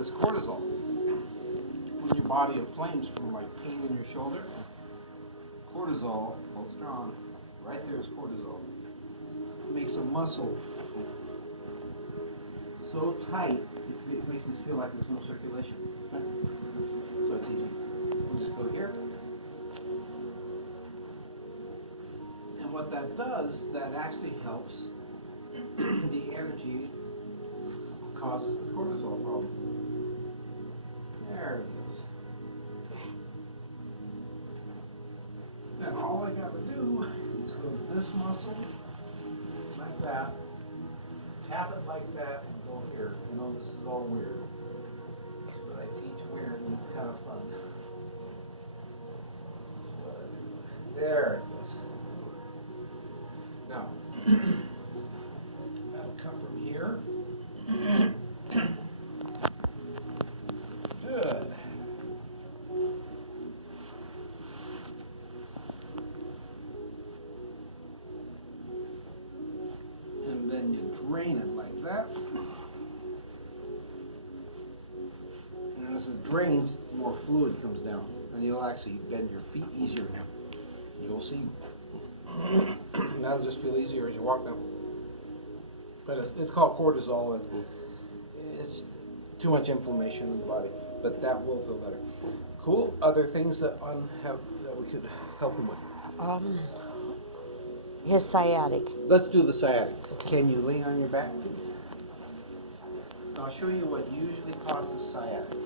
is cortisol. When your body inflames from like pain in your shoulder, cortisol, hold strong, right there is cortisol. It makes a muscle so tight, it makes me feel like there's no circulation. Right? So it's easy. We'll just go here. And what that does, that actually helps the energy causes the cortisol problem. There it is. Then all I gotta do is go to this muscle, like that, tap it like that, and go here. You know, this is all weird. But I teach weird and it's kind of fun. That's what I do. There it is. Now, that'll come from here. Good. And then you drain it like that. And as it drains, more fluid comes down. And you'll actually bend your feet easier now. You'll see. That'll just feel easier as you walk down. But it's called cortisol, and it's too much inflammation in the body. But that will feel better. Cool. Other things that we could help him with. His sciatic. Let's do the sciatic. Can you lean on your back, please? I'll show you what usually causes sciatic.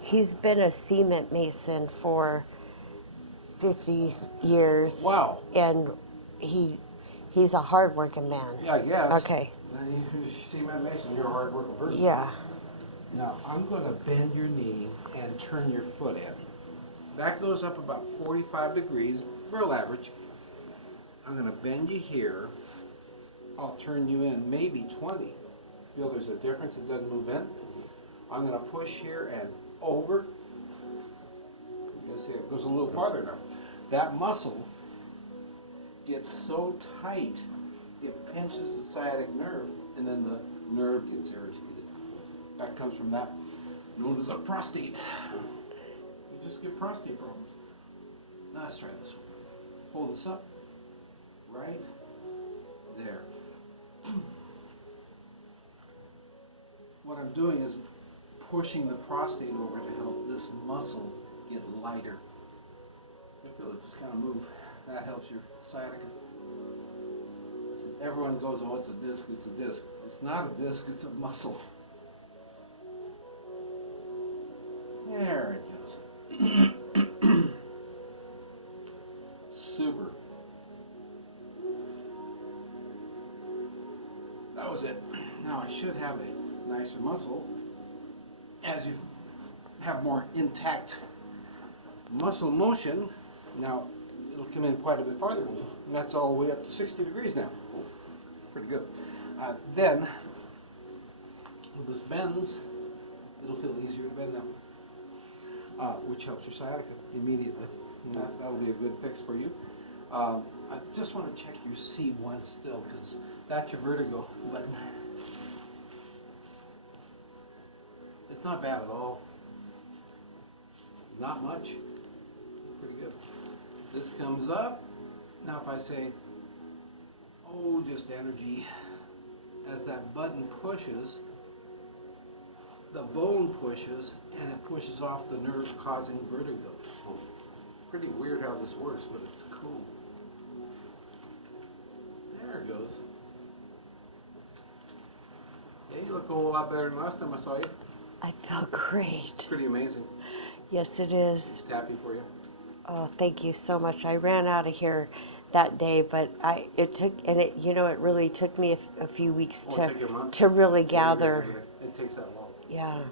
He's been a cement mason for 50 years. Wow. And he's a hard-working man. Yeah, I guess. Okay. You see my mason, you're a hard-working person. Yeah. Now, I'm going to bend your knee and turn your foot in. That goes up about 45 degrees, real average. I'm going to bend you here. I'll turn you in maybe 20. Feel there's a difference, it doesn't move in. I'm going to push here and over. You can see it goes a little farther now. That muscle gets so tight, it pinches the sciatic nerve, and then the nerve gets irritated. That comes from that, known as a prostate. You just get prostate problems. Now let's try this one. Hold this up, right there. What I'm doing is pushing the prostate over to help this muscle get lighter. You feel it just kind of move. That helps your sciatica. Everyone goes, oh, it's a disc, it's a disc. It's not a disc, it's a muscle. There it goes. Super. That was it. Now I should have a nicer muscle as you have more intact muscle motion. Now it'll come in quite a bit farther, and that's all the way up to 60 degrees now. Pretty good. Then, when this bends, it'll feel easier to bend now, which helps your sciatica immediately. And that'll be a good fix for you. I just want to check your C1 still, because that's your vertigo button. It's not bad at all. Not much. Pretty good. This comes up. Now if I say, oh, just energy, as that button pushes, the bone pushes, and it pushes off the nerve causing vertigo. Pretty weird how this works, but it's cool. There it goes. Yeah, you look a whole lot better than last time I saw you. I feel great. It's pretty amazing. Yes, it is. Just happy for you. Oh, thank you so much. I ran out of here that day, but it really took me a few weeks to really gather. It takes that long. Yeah.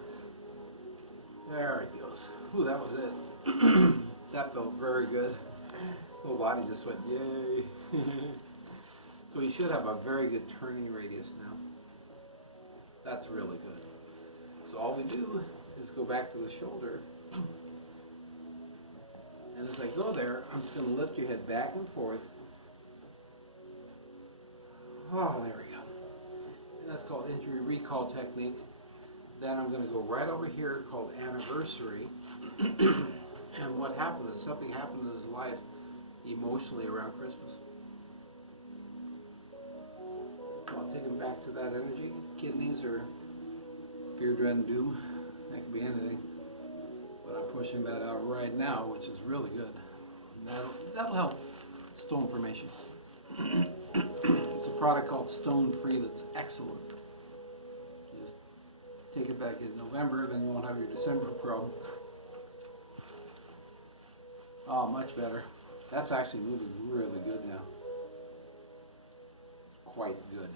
There it goes. Ooh, that was it. That felt very good. Whole body just went yay. So you should have a very good turning radius now. That's really good. So all we do is go back to the shoulder. And as I go there, I'm just going to lift your head back and forth. Oh, there we go. And that's called injury recall technique. Then I'm gonna go right over here called anniversary. And what happened is something happened in his life emotionally around Christmas. So I'll take him back to that energy. Kidneys or fear, dread, and doom. That could be anything. But I'm pushing that out right now, which is really good. And that'll help. Stone formation. It's a product called Stone Free that's excellent. You just take it back in November, then you won't have your December problem. Oh, much better. That's actually moving really good now. Quite good.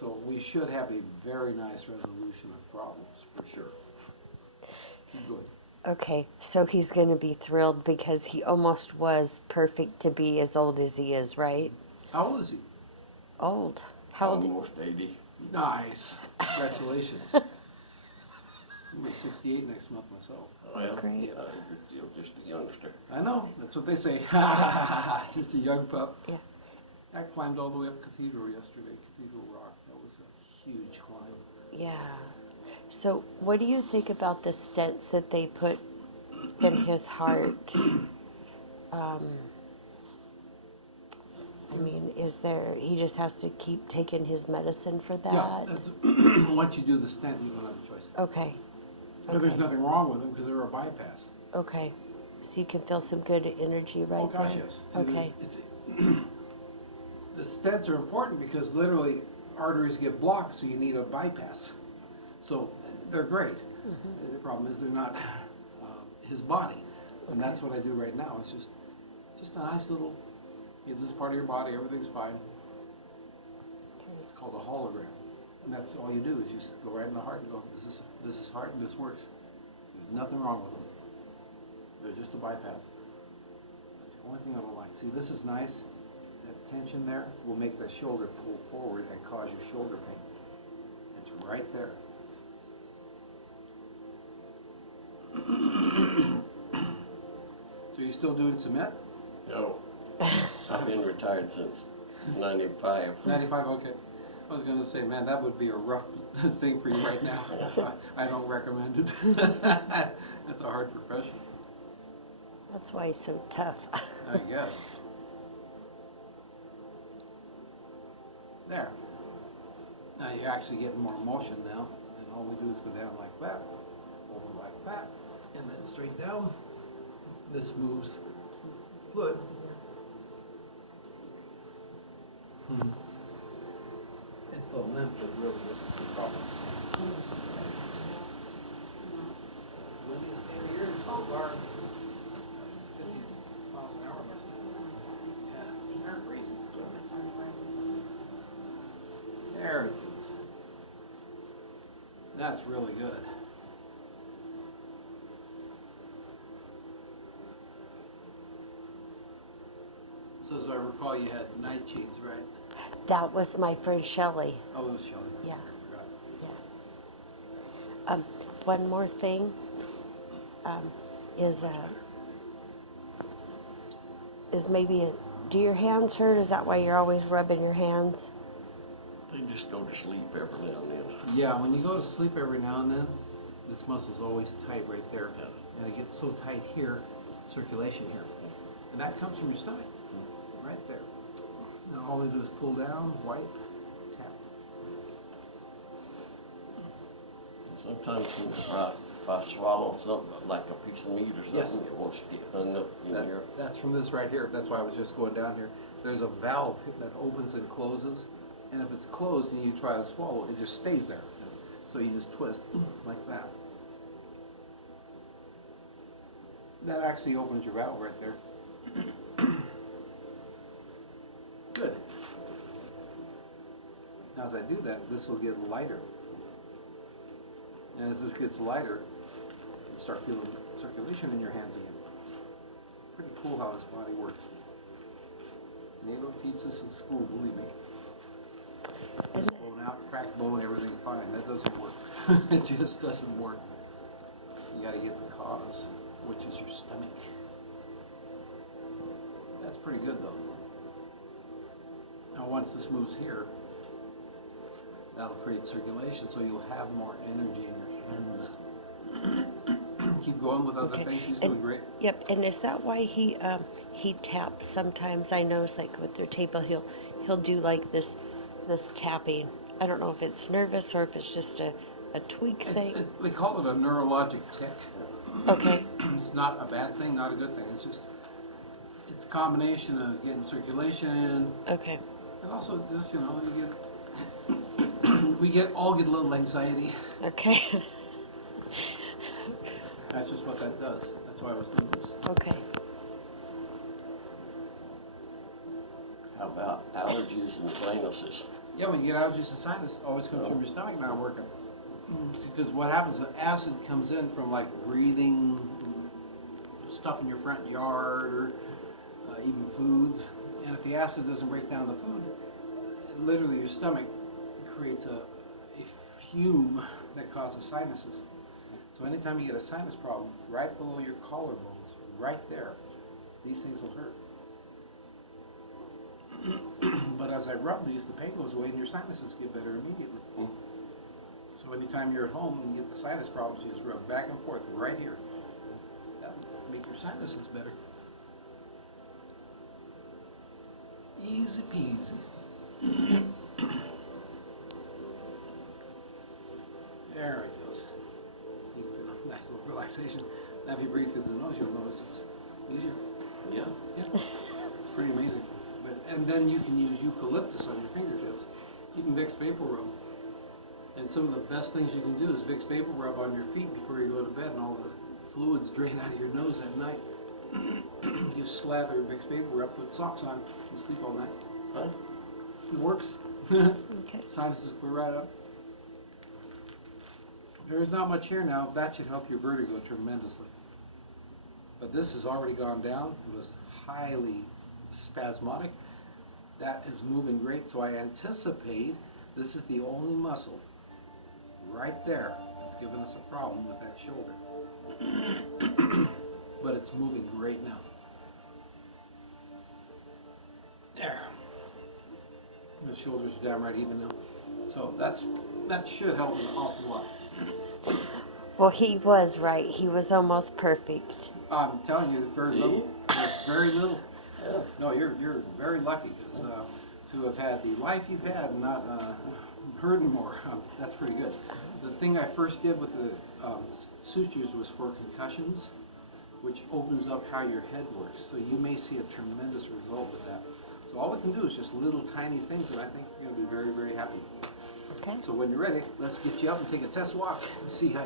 So we should have a very nice resolution of problems, for sure. Good. Okay, so he's going to be thrilled because he almost was perfect to be as old as he is, right? How old is he? Old. How old? Almost 80. Nice. Congratulations. I'm gonna be 68 next month myself. Well, Great. you're still just a youngster. I know. That's what they say. Just a young pup. Yeah. I climbed all the way up Cathedral yesterday, Cathedral Rock. That was a huge climb. Yeah. So, what do you think about the stents that they put in his heart? I mean, he just has to keep taking his medicine for that? Yeah, that's, once you do the stent, you don't have a choice. Okay. But there's Okay. nothing wrong with them because they're a bypass. Okay. So you can feel some good energy right Oh gosh, there? yes. See, Okay. The stents are important because literally arteries get blocked, so you need a bypass. So they're great. Mm-hmm. The problem is they're not his body, and that's what I do right now. It's just a nice little. This is part of your body. Everything's fine. It's called a hologram, and that's all you do is you just go right in the heart and go. This is heart, and this works. There's nothing wrong with them. They're just a bypass. That's the only thing I don't like. See, this is nice. That tension there will make the shoulder pull forward and cause you shoulder pain. It's right there. So you're still doing cement? No. I've been retired since 95. 95, okay. I was going to say, man, that would be a rough thing for you right now. I don't recommend it. That's a hard profession, That's why he's so tough. I guess. There. Now you're actually getting more motion now, and all we do is go down like that, over like that, and then straight down. This moves fluid. It's the lymph that really is the problem. When you stand here in so far, it's 50 miles an hour. Yeah, they're crazy. There it is. That's really good. So as I recall, you had nightshades, right? That was my friend Shelley. Oh, it was Shelley. Yeah. I forgot. Yeah. One more thing is maybe do your hands hurt? Is that why you're always rubbing your hands? They just go to sleep every now and then. Yeah, when you go to sleep every now and then, this muscle's always tight right there. And it gets so tight here, circulation here. And that comes from your stomach, right there. Now all they do is pull down, wipe, tap. Sometimes if I swallow something like a piece of meat or something, Yes. it wants to get hung up in here. That's from this right here. That's why I was just going down here. There's a valve that opens and closes. And if it's closed and you try to swallow, it just stays there. So you just twist like that. That actually opens your valve right there. Good. Now as I do that, this will get lighter. And as this gets lighter, you start feeling circulation in your hands again. Pretty cool how this body works. And they don't teach this in school, believe me. Just blown out, cracked bone, everything fine. That doesn't work. It just doesn't work. You gotta get the cause, which is your stomach. That's pretty good though. Now once this moves here, That'll create circulation, so you'll have more energy in your hands. Keep going with other Okay. things. He's And- doing great. Yep, and is that why he taps sometimes? I notice like with their table, he'll do like this tapping. I don't know if it's nervous or if it's just a tweak thing. We call it a neurologic tick. Okay, It's not a bad thing, not a good thing. It's a combination of getting circulation, okay, and also just, you know, we all get a little anxiety. okay, That's just what that does. That's why I was doing this. okay. How about allergies and sinuses? Yeah, when you get allergies and sinus, it always comes from your stomach not working. Because what happens is acid comes in from like breathing stuff in your front yard or even foods. And if the acid doesn't break down the food, literally your stomach creates a fume that causes sinuses. So anytime you get a sinus problem, right below your collarbones, right there, these things will hurt. But as I rub these, the pain goes away and your sinuses get better immediately. Mm. So anytime you're at home and you get the sinus problems, you just rub back and forth right here. That'll make your sinuses better. Easy peasy. There it goes. Nice little relaxation. Now if you breathe through the nose, you'll notice it's easier. Yeah. Yeah, pretty amazing. And then you can use eucalyptus on your fingertips. Even Vicks Vapor Rub. And some of the best things you can do is Vicks Vapor Rub on your feet before you go to bed, and all the fluids drain out of your nose at night. You slather Vicks Vapor Rub, put socks on, and sleep all night. Huh? It works. Okay. Sinuses clear right up. There's not much here now. That should help your vertigo tremendously. But this has already gone down. It was highly spasmodic. That is moving great, so I anticipate this is the only muscle right there that's giving us a problem with that shoulder. But it's moving great now. There. The shoulders are down right even now. So that should help an awful lot. Well, he was right. He was almost perfect. I'm telling you, very little. There's very little. Yeah. No, you're very lucky to have had the life you've had and not hurt anymore. That's pretty good. The thing I first did with the sutures was for concussions, which opens up how your head works. So you may see a tremendous result with that. So all we can do is just little tiny things, and I think you're going to be very, very happy. Okay. So when you're ready, let's get you up and take a test walk and see how